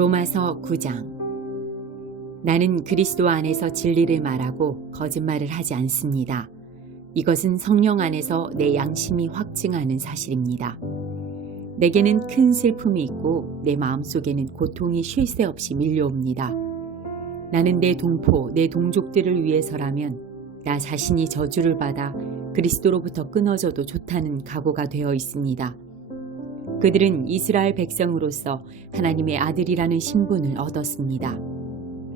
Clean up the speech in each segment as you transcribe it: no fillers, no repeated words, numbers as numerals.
로마서 9장. 나는 그리스도 안에서 진리를 말하고 거짓말을 하지 않습니다. 이것은 성령 안에서 내 양심이 확증하는 사실입니다. 내게는 큰 슬픔이 있고 내 마음속에는 고통이 쉴 새 없이 밀려옵니다. 나는 내 동포, 내 동족들을 위해서라면 나 자신이 저주를 받아 그리스도로부터 끊어져도 좋다는 각오가 되어 있습니다. 그들은 이스라엘 백성으로서 하나님의 아들이라는 신분을 얻었습니다.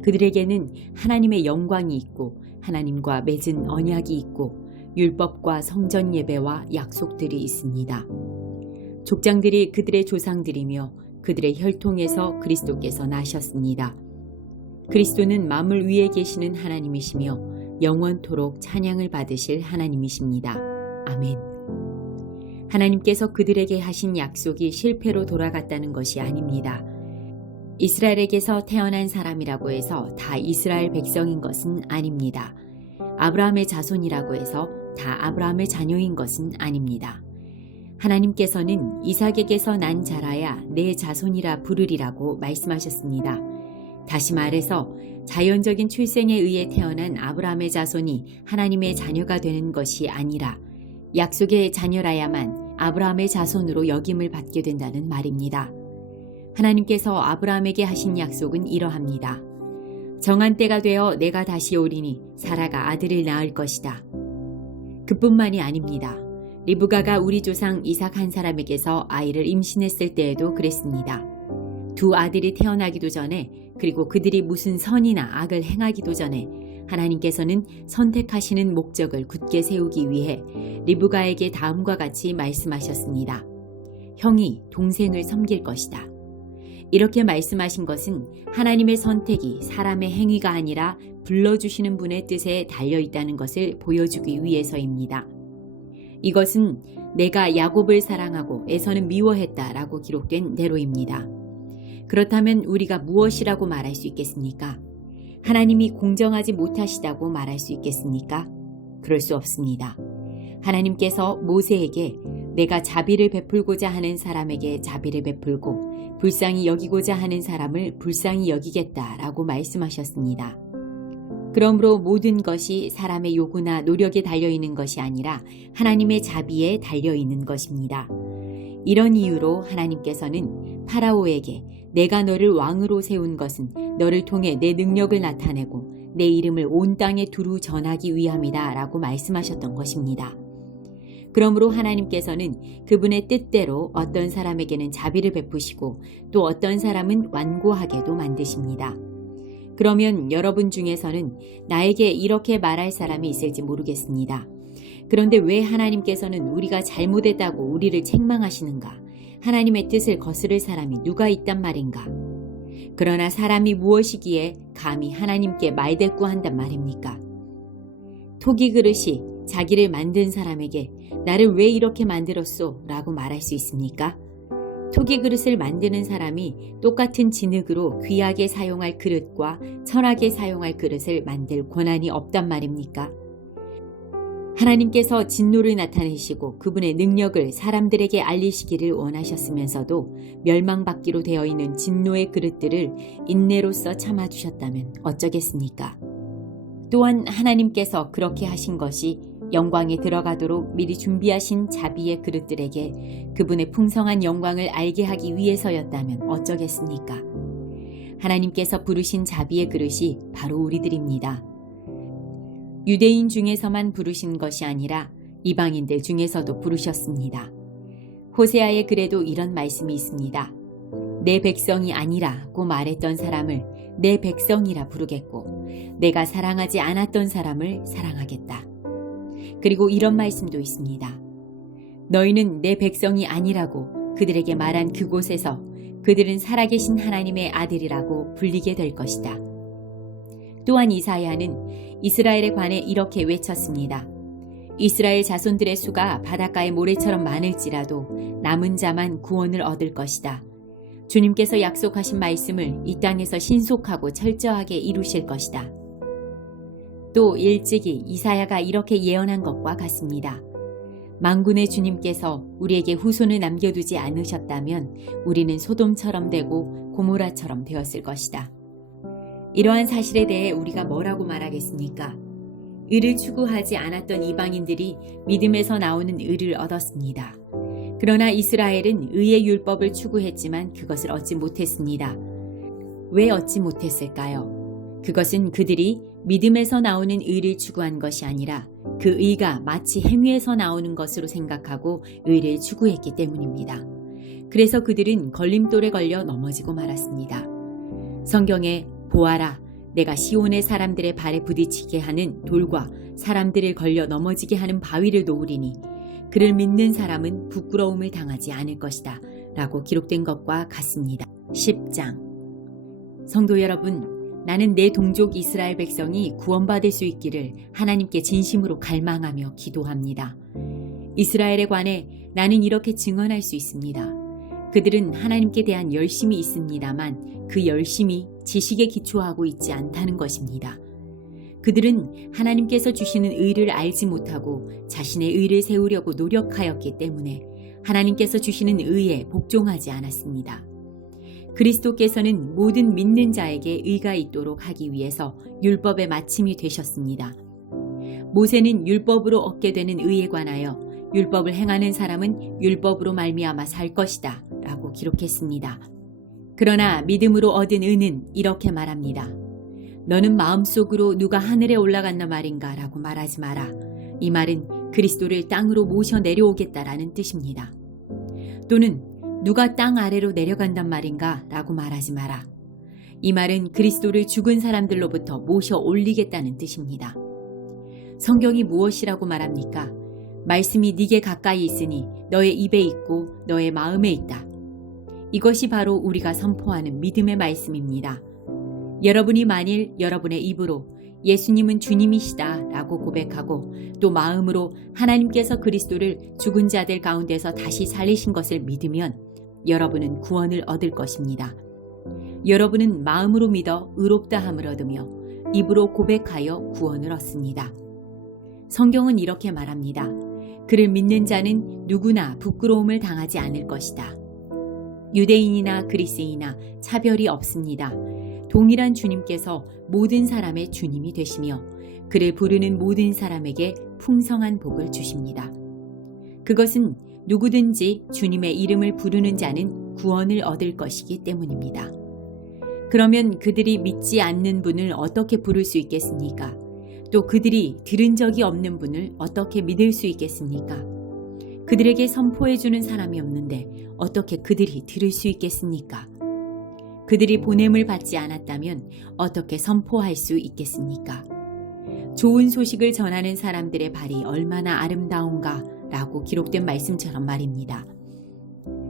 그들에게는 하나님의 영광이 있고 하나님과 맺은 언약이 있고 율법과 성전 예배와 약속들이 있습니다. 족장들이 그들의 조상들이며 그들의 혈통에서 그리스도께서 나셨습니다. 그리스도는 만물 위에 계시는 하나님이시며 영원토록 찬양을 받으실 하나님이십니다. 아멘. 하나님께서 그들에게 하신 약속이 실패로 돌아갔다는 것이 아닙니다. 이스라엘에게서 태어난 사람이라고 해서 다 이스라엘 백성인 것은 아닙니다. 아브라함의 자손이라고 해서 다 아브라함의 자녀인 것은 아닙니다. 하나님께서는 이삭에게서 난 자라야 내 자손이라 부르리라고 말씀하셨습니다. 다시 말해서 자연적인 출생에 의해 태어난 아브라함의 자손이 하나님의 자녀가 되는 것이 아니라 약속의 자녀라야만 아브라함의 자손으로 여김을 받게 된다는 말입니다. 하나님께서 아브라함에게 하신 약속은 이러합니다. 정한 때가 되어 내가 다시 오리니 사라가 아들을 낳을 것이다. 그뿐만이 아닙니다. 리브가가 우리 조상 이삭 한 사람에게서 아이를 임신했을 때에도 그랬습니다. 두 아들이 태어나기도 전에 그리고 그들이 무슨 선이나 악을 행하기도 전에 하나님께서는 선택하시는 목적을 굳게 세우기 위해 리브가에게 다음과 같이 말씀하셨습니다. 형이 동생을 섬길 것이다. 이렇게 말씀하신 것은 하나님의 선택이 사람의 행위가 아니라 불러주시는 분의 뜻에 달려있다는 것을 보여주기 위해서입니다. 이것은 내가 야곱을 사랑하고 에서는 미워했다라고 기록된 대로입니다. 그렇다면 우리가 무엇이라고 말할 수 있겠습니까? 하나님이 공정하지 못하시다고 말할 수 있겠습니까? 그럴 수 없습니다. 하나님께서 모세에게 내가 자비를 베풀고자 하는 사람에게 자비를 베풀고 불쌍히 여기고자 하는 사람을 불쌍히 여기겠다라고 말씀하셨습니다. 그러므로 모든 것이 사람의 요구나 노력에 달려있는 것이 아니라 하나님의 자비에 달려있는 것입니다. 이런 이유로 하나님께서는 파라오에게 내가 너를 왕으로 세운 것은 너를 통해 내 능력을 나타내고 내 이름을 온 땅에 두루 전하기 위함이다 라고 말씀하셨던 것입니다. 그러므로 하나님께서는 그분의 뜻대로 어떤 사람에게는 자비를 베푸시고 또 어떤 사람은 완고하게도 만드십니다. 그러면 여러분 중에서는 나에게 이렇게 말할 사람이 있을지 모르겠습니다. 그런데 왜 하나님께서는 우리가 잘못했다고 우리를 책망하시는가? 하나님의 뜻을 거스를 사람이 누가 있단 말인가? 그러나 사람이 무엇이기에 감히 하나님께 말대꾸한단 말입니까? 토기 그릇이 자기를 만든 사람에게 나를 왜 이렇게 만들었소? 라고 말할 수 있습니까? 토기 그릇을 만드는 사람이 똑같은 진흙으로 귀하게 사용할 그릇과 천하게 사용할 그릇을 만들 권한이 없단 말입니까? 하나님께서 진노를 나타내시고 그분의 능력을 사람들에게 알리시기를 원하셨으면서도 멸망받기로 되어 있는 진노의 그릇들을 인내로써 참아주셨다면 어쩌겠습니까? 또한 하나님께서 그렇게 하신 것이 영광에 들어가도록 미리 준비하신 자비의 그릇들에게 그분의 풍성한 영광을 알게 하기 위해서였다면 어쩌겠습니까? 하나님께서 부르신 자비의 그릇이 바로 우리들입니다. 유대인 중에서만 부르신 것이 아니라 이방인들 중에서도 부르셨습니다. 호세아의 글에도 이런 말씀이 있습니다. 내 백성이 아니라고 말했던 사람을 내 백성이라 부르겠고 내가 사랑하지 않았던 사람을 사랑하겠다. 그리고 이런 말씀도 있습니다. 너희는 내 백성이 아니라고 그들에게 말한 그곳에서 그들은 살아계신 하나님의 아들이라고 불리게 될 것이다. 또한 이사야는 이스라엘에 관해 이렇게 외쳤습니다. 이스라엘 자손들의 수가 바닷가의 모래처럼 많을지라도 남은 자만 구원을 얻을 것이다. 주님께서 약속하신 말씀을 이 땅에서 신속하고 철저하게 이루실 것이다. 또 일찍이 이사야가 이렇게 예언한 것과 같습니다. 만군의 주님께서 우리에게 후손을 남겨두지 않으셨다면 우리는 소돔처럼 되고 고모라처럼 되었을 것이다. 이러한 사실에 대해 우리가 뭐라고 말하겠습니까? 의를 추구하지 않았던 이방인들이 믿음에서 나오는 의를 얻었습니다. 그러나 이스라엘은 의의 율법을 추구했지만 그것을 얻지 못했습니다. 왜 얻지 못했을까요? 그것은 그들이 믿음에서 나오는 의를 추구한 것이 아니라 그 의가 마치 행위에서 나오는 것으로 생각하고 의를 추구했기 때문입니다. 그래서 그들은 걸림돌에 걸려 넘어지고 말았습니다. 성경에 보아라, 내가 시온의 사람들의 발에 부딪히게 하는 돌과 사람들을 걸려 넘어지게 하는 바위를 놓으리니 그를 믿는 사람은 부끄러움을 당하지 않을 것이다 라고 기록된 것과 같습니다. 10장. 성도 여러분, 나는 내 동족 이스라엘 백성이 구원받을 수 있기를 하나님께 진심으로 갈망하며 기도합니다. 이스라엘에 관해 나는 이렇게 증언할 수 있습니다. 그들은 하나님께 대한 열심이 있습니다만 그 열심이 지식에 기초하고 있지 않다는 것입니다. 그들은 하나님께서 주시는 의를 알지 못하고 자신의 의를 세우려고 노력하였기 때문에 하나님께서 주시는 의에 복종하지 않았습니다. 그리스도께서는 모든 믿는 자에게 의가 있도록 하기 위해서 율법의 마침이 되셨습니다. 모세는 율법으로 얻게 되는 의에 관하여 율법을 행하는 사람은 율법으로 말미암아 살 것이다 라고 기록했습니다. 그러나 믿음으로 얻은 의는 이렇게 말합니다. 너는 마음속으로 누가 하늘에 올라갔나 말인가 라고 말하지 마라. 이 말은 그리스도를 땅으로 모셔 내려오겠다라는 뜻입니다. 또는 누가 땅 아래로 내려간단 말인가 라고 말하지 마라. 이 말은 그리스도를 죽은 사람들로부터 모셔 올리겠다는 뜻입니다. 성경이 무엇이라고 말합니까? 말씀이 네게 가까이 있으니 너의 입에 있고 너의 마음에 있다. 이것이 바로 우리가 선포하는 믿음의 말씀입니다. 여러분이 만일 여러분의 입으로 예수님은 주님이시다 라고 고백하고 또 마음으로 하나님께서 그리스도를 죽은 자들 가운데서 다시 살리신 것을 믿으면 여러분은 구원을 얻을 것입니다. 여러분은 마음으로 믿어 의롭다함을 얻으며 입으로 고백하여 구원을 얻습니다. 성경은 이렇게 말합니다. 그를 믿는 자는 누구나 부끄러움을 당하지 않을 것이다. 유대인이나 그리스인이나 차별이 없습니다. 동일한 주님께서 모든 사람의 주님이 되시며 그를 부르는 모든 사람에게 풍성한 복을 주십니다. 그것은 누구든지 주님의 이름을 부르는 자는 구원을 얻을 것이기 때문입니다. 그러면 그들이 믿지 않는 분을 어떻게 부를 수 있겠습니까? 또 그들이 들은 적이 없는 분을 어떻게 믿을 수 있겠습니까? 그들에게 선포해주는 사람이 없는데 어떻게 그들이 들을 수 있겠습니까? 그들이 보냄을 받지 않았다면 어떻게 선포할 수 있겠습니까? 좋은 소식을 전하는 사람들의 발이 얼마나 아름다운가 라고 기록된 말씀처럼 말입니다.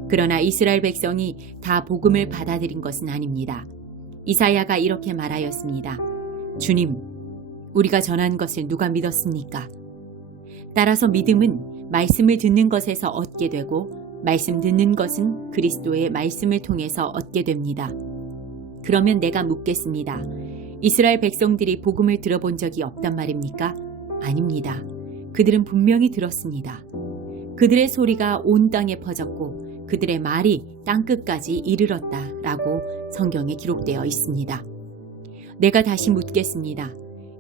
그러나 이스라엘 백성이 다 복음을 받아들인 것은 아닙니다. 이사야가 이렇게 말하였습니다. 주님, 우리가 전한 것을 누가 믿었습니까? 따라서 믿음은 말씀을 듣는 것에서 얻게 되고 말씀 듣는 것은 그리스도의 말씀을 통해서 얻게 됩니다. 그러면 내가 묻겠습니다. 이스라엘 백성들이 복음을 들어본 적이 없단 말입니까? 아닙니다. 그들은 분명히 들었습니다. 그들의 소리가 온 땅에 퍼졌고 그들의 말이 땅끝까지 이르렀다라고 성경에 기록되어 있습니다. 내가 다시 묻겠습니다.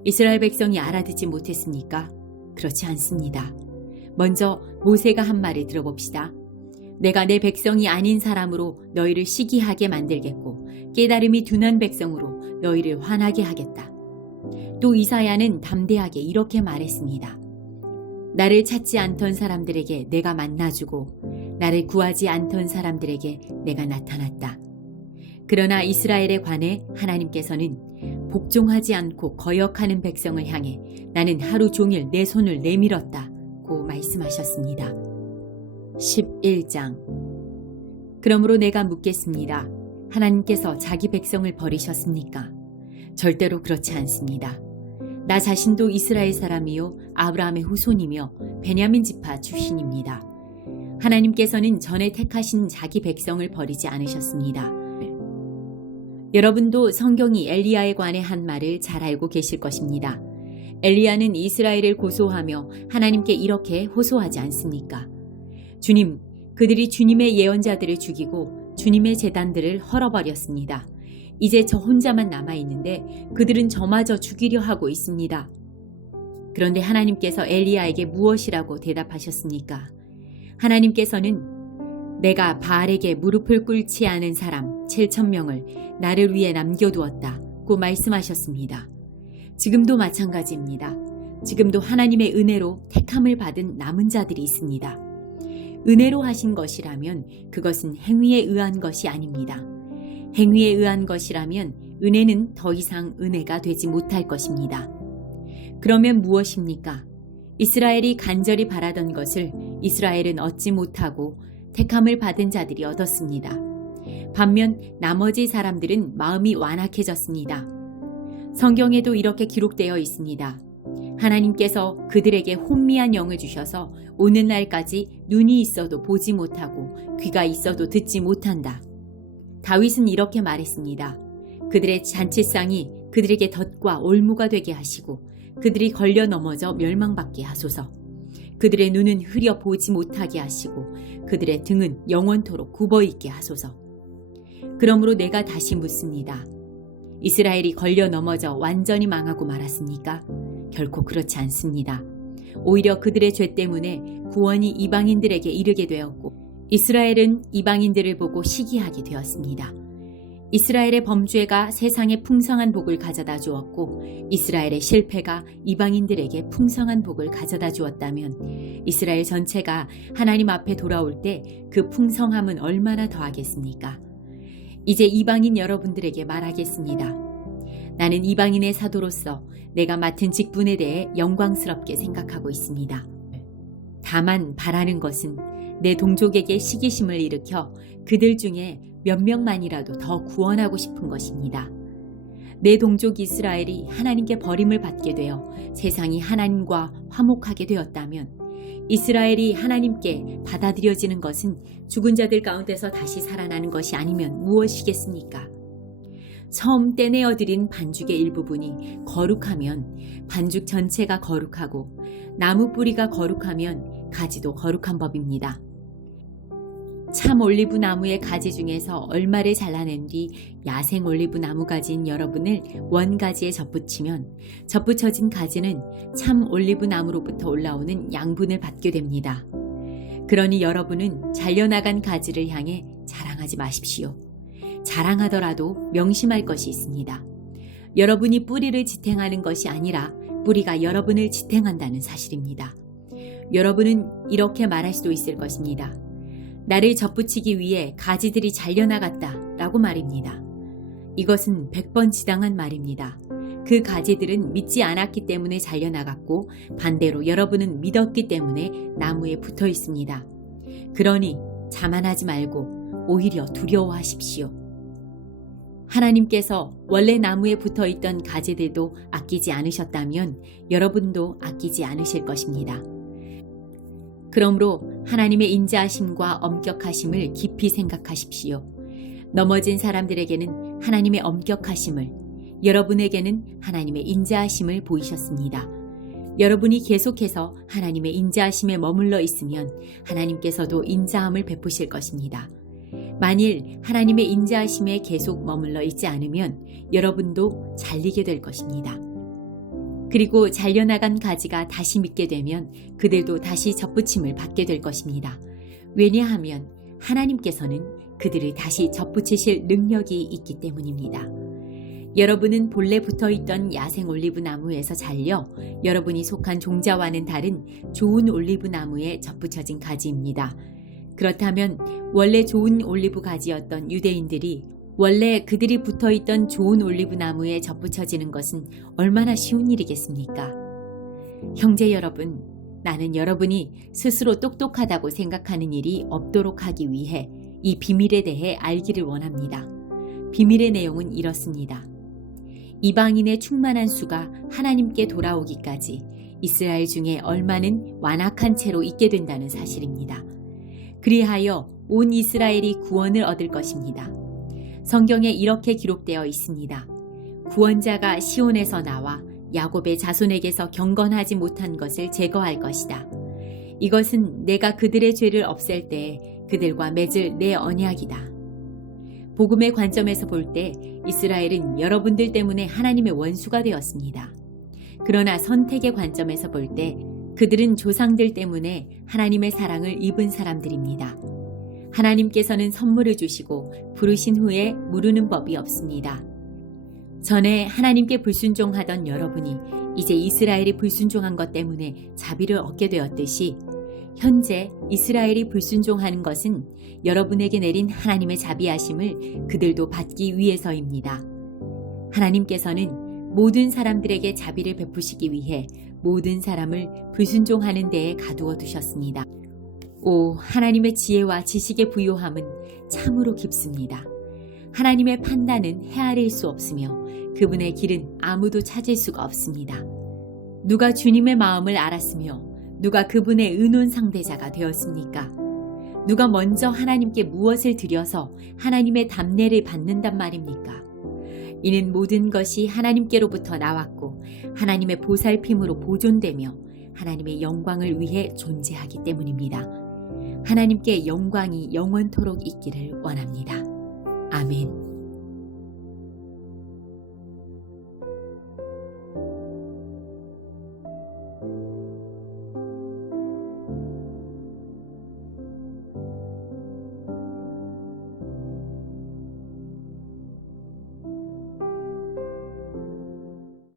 이스라엘 백성이 알아듣지 못했습니까? 그렇지 않습니다. 먼저 모세가 한 말을 들어봅시다. 내가 내 백성이 아닌 사람으로 너희를 시기하게 만들겠고 깨달음이 둔한 백성으로 너희를 화나게 하겠다. 또 이사야는 담대하게 이렇게 말했습니다. 나를 찾지 않던 사람들에게 내가 만나주고 나를 구하지 않던 사람들에게 내가 나타났다. 그러나 이스라엘에 관해 하나님께서는 복종하지 않고 거역하는 백성을 향해 나는 하루 종일 내 손을 내밀었다고 말씀하셨습니다. 11장. 그러므로 내가 묻겠습니다. 하나님께서 자기 백성을 버리셨습니까? 절대로 그렇지 않습니다. 나 자신도 이스라엘 사람이요 아브라함의 후손이며 베냐민 지파 출신입니다. 하나님께서는 전에 택하신 자기 백성을 버리지 않으셨습니다. 여러분도 성경이 엘리야에 관해 한 말을 잘 알고 계실 것입니다. 엘리야는 이스라엘을 고소하며 하나님께 이렇게 호소하지 않습니까? 주님, 그들이 주님의 예언자들을 죽이고 주님의 제단들을 헐어버렸습니다. 이제 저 혼자만 남아있는데 그들은 저마저 죽이려 하고 있습니다. 그런데 하나님께서 엘리야에게 무엇이라고 대답하셨습니까? 하나님께서는 내가 바알에게 무릎을 꿇지 않은 사람 7,000명을 나를 위해 남겨두었다고 말씀하셨습니다. 지금도 마찬가지입니다. 지금도 하나님의 은혜로 택함을 받은 남은 자들이 있습니다. 은혜로 하신 것이라면 그것은 행위에 의한 것이 아닙니다. 행위에 의한 것이라면 은혜는 더 이상 은혜가 되지 못할 것입니다. 그러면 무엇입니까? 이스라엘이 간절히 바라던 것을 이스라엘은 얻지 못하고 택함을 받은 자들이 얻었습니다. 반면 나머지 사람들은 마음이 완악해졌습니다. 성경에도 이렇게 기록되어 있습니다. 하나님께서 그들에게 혼미한 영을 주셔서 오는 날까지 눈이 있어도 보지 못하고 귀가 있어도 듣지 못한다. 다윗은 이렇게 말했습니다. 그들의 잔치상이 그들에게 덫과 올무가 되게 하시고 그들이 걸려 넘어져 멸망받게 하소서. 그들의 눈은 흐려 보지 못하게 하시고 그들의 등은 영원토록 굽어있게 하소서. 그러므로 내가 다시 묻습니다. 이스라엘이 걸려 넘어져 완전히 망하고 말았습니까? 결코 그렇지 않습니다. 오히려 그들의 죄 때문에 구원이 이방인들에게 이르게 되었고 이스라엘은 이방인들을 보고 시기하게 되었습니다. 이스라엘의 범죄가 세상에 풍성한 복을 가져다 주었고 이스라엘의 실패가 이방인들에게 풍성한 복을 가져다 주었다면 이스라엘 전체가 하나님 앞에 돌아올 때 그 풍성함은 얼마나 더하겠습니까? 이제 이방인 여러분들에게 말하겠습니다. 나는 이방인의 사도로서 내가 맡은 직분에 대해 영광스럽게 생각하고 있습니다. 다만 바라는 것은 내 동족에게 시기심을 일으켜 그들 중에 몇 명만이라도 더 구원하고 싶은 것입니다. 내 동족 이스라엘이 하나님께 버림을 받게 되어 세상이 하나님과 화목하게 되었다면 이스라엘이 하나님께 받아들여지는 것은 죽은 자들 가운데서 다시 살아나는 것이 아니면 무엇이겠습니까? 처음 떼내어드린 반죽의 일부분이 거룩하면 반죽 전체가 거룩하고 나무 뿌리가 거룩하면 가지도 거룩한 법입니다. 참 올리브 나무의 가지 중에서 얼마를 잘라낸 뒤 야생 올리브 나무 가지인 여러분을 원가지에 접붙이면 접붙여진 가지는 참 올리브 나무로부터 올라오는 양분을 받게 됩니다. 그러니 여러분은 잘려나간 가지를 향해 자랑하지 마십시오. 자랑하더라도 명심할 것이 있습니다. 여러분이 뿌리를 지탱하는 것이 아니라 뿌리가 여러분을 지탱한다는 사실입니다. 여러분은 이렇게 말할 수도 있을 것입니다. 나를 접붙이기 위해 가지들이 잘려나갔다 라고 말입니다. 이것은 100번 지당한 말입니다. 그 가지들은 믿지 않았기 때문에 잘려나갔고 반대로 여러분은 믿었기 때문에 나무에 붙어 있습니다. 그러니 자만하지 말고 오히려 두려워하십시오. 하나님께서 원래 나무에 붙어 있던 가지들도 아끼지 않으셨다면 여러분도 아끼지 않으실 것입니다. 그러므로 하나님의 인자하심과 엄격하심을 깊이 생각하십시오. 넘어진 사람들에게는 하나님의 엄격하심을, 여러분에게는 하나님의 인자하심을 보이셨습니다. 여러분이 계속해서 하나님의 인자하심에 머물러 있으면 하나님께서도 인자함을 베푸실 것입니다. 만일 하나님의 인자하심에 계속 머물러 있지 않으면 여러분도 잘리게 될 것입니다. 그리고 잘려나간 가지가 다시 믿게 되면 그들도 다시 접붙임을 받게 될 것입니다. 왜냐하면 하나님께서는 그들을 다시 접붙이실 능력이 있기 때문입니다. 여러분은 본래 붙어있던 야생 올리브 나무에서 잘려 여러분이 속한 종자와는 다른 좋은 올리브 나무에 접붙여진 가지입니다. 그렇다면 원래 좋은 올리브 가지였던 유대인들이 원래 그들이 붙어있던 좋은 올리브 나무에 접붙여지는 것은 얼마나 쉬운 일이겠습니까? 형제 여러분, 나는 여러분이 스스로 똑똑하다고 생각하는 일이 없도록 하기 위해 이 비밀에 대해 알기를 원합니다. 비밀의 내용은 이렇습니다. 이방인의 충만한 수가 하나님께 돌아오기까지 이스라엘 중에 얼마는 완악한 채로 있게 된다는 사실입니다. 그리하여 온 이스라엘이 구원을 얻을 것입니다. 성경에 이렇게 기록되어 있습니다. 구원자가 시온에서 나와 야곱의 자손에게서 경건하지 못한 것을 제거할 것이다. 이것은 내가 그들의 죄를 없앨 때 그들과 맺을 내 언약이다. 복음의 관점에서 볼 때 이스라엘은 여러분들 때문에 하나님의 원수가 되었습니다. 그러나 선택의 관점에서 볼 때 그들은 조상들 때문에 하나님의 사랑을 입은 사람들입니다. 하나님께서는 선물을 주시고 부르신 후에 무르는 법이 없습니다. 전에 하나님께 불순종하던 여러분이 이제 이스라엘이 불순종한 것 때문에 자비를 얻게 되었듯이 현재 이스라엘이 불순종하는 것은 여러분에게 내린 하나님의 자비하심을 그들도 받기 위해서입니다. 하나님께서는 모든 사람들에게 자비를 베푸시기 위해 모든 사람을 불순종하는 데에 가두어 두셨습니다. 오, 하나님의 지혜와 지식의 부요함은 참으로 깊습니다. 하나님의 판단은 헤아릴 수 없으며 그분의 길은 아무도 찾을 수가 없습니다. 누가 주님의 마음을 알았으며 누가 그분의 의논 상대자가 되었습니까? 누가 먼저 하나님께 무엇을 드려서 하나님의 답례를 받는단 말입니까? 이는 모든 것이 하나님께로부터 나왔고 하나님의 보살핌으로 보존되며 하나님의 영광을 위해 존재하기 때문입니다. 하나님께 영광이 영원토록 있기를 원합니다. 아멘.